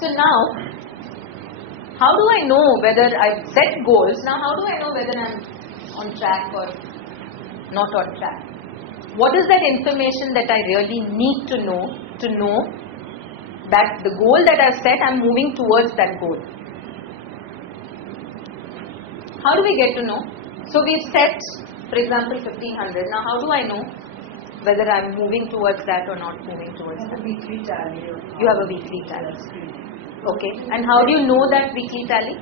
So now, how do I know whether I've set goals? Now, how do I know whether I'm on track or not on track? What is that information that I really need to know that the goal that I've set, I'm moving towards that goal? How do we get to know? So we've set, for example, 1500. Now, how do I know whether I'm moving towards that or not moving towards that? Weekly tally. You have a weekly tally. Okay. And how do you know that weekly tally?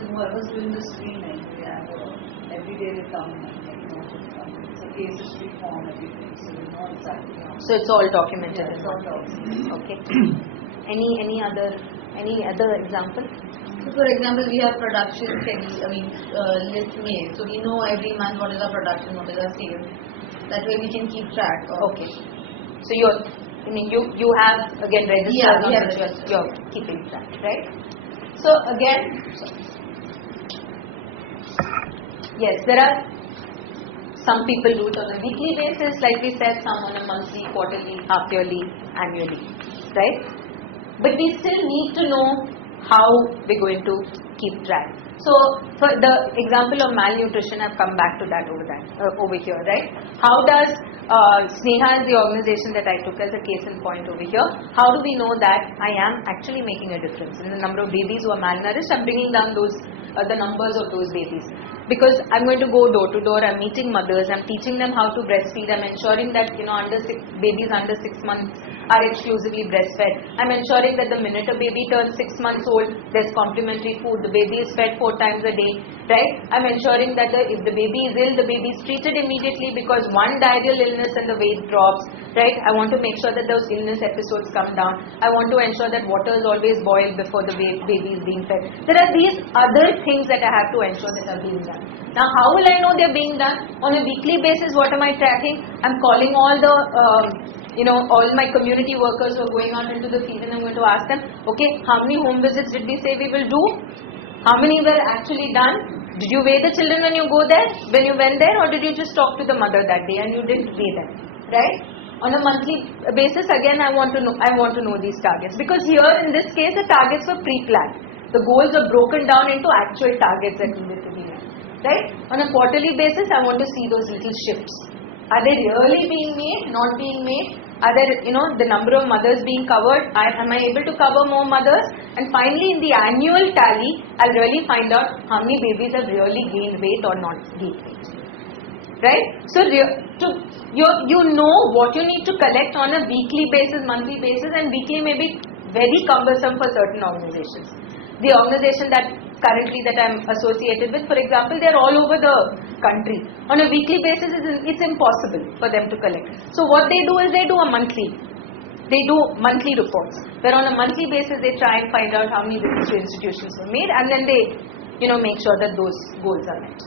So whoever's doing the screening, we have every day they come and it's a case history form, everything. So we know exactly how. So it's all documented in It's all one documented. Okay. Any other example? So for example, we have production list made. So we know every month what is our production, what is our sales. That way we can keep track of. Okay. So you have again registered Yeah, we have numbers registered. you're keeping track, right? So again, yes, there are some people do it on a weekly basis, like we said, some on a monthly, quarterly, half yearly, annually, right? But we still need to know how we're going to keep track. So for the example of malnutrition, I've come back to that over here, right? How does Sneha is the organization that I took as a case in point over here. How do we know that I am actually making a difference in the number of babies who are malnourished? I'm bringing down those the numbers of those babies. Because I'm going to go door to door, I'm meeting mothers, I'm teaching them how to breastfeed, I'm ensuring that babies under 6 months are exclusively breastfed. I'm ensuring that the minute a baby turns 6 months old, there's complementary food, the baby is fed 4 times a day, right? I'm ensuring that if the baby is ill, the baby is treated immediately because one diarrheal illness and the weight drops, right? I want to make sure that those illness episodes come down. I want to ensure that water is always boiled before the baby is being fed. There are these other things that I have to ensure that are being done. Now, how will I know they're being done? On a weekly basis, what am I tracking? I'm calling all the all my community workers who are going out into the field, and I'm going to ask them, okay, how many home visits did we say we will do? How many were actually done? Did you weigh the children when you went there, or did you just talk to the mother that day and you didn't weigh them, right? On a monthly basis, again, I want to know these targets, because here in this case, the targets were pre-planned. The goals are broken down into actual targets that needed to be met, right? On a quarterly basis, I want to see those little shifts. Are they really being made, not being made? Are there, the number of mothers being covered? Am I able to cover more mothers? And finally, in the annual tally, I'll really find out how many babies have really gained weight or not gained weight. Right? So, you know what you need to collect on a weekly basis, monthly basis, and weekly may be very cumbersome for certain organizations. The organization that I'm associated with, for example, they're all over the country. On a weekly basis, it's impossible for them to collect. So what they do is they do monthly reports, where on a monthly basis they try and find out how many visits to institutions were made, and then they make sure that those goals are met.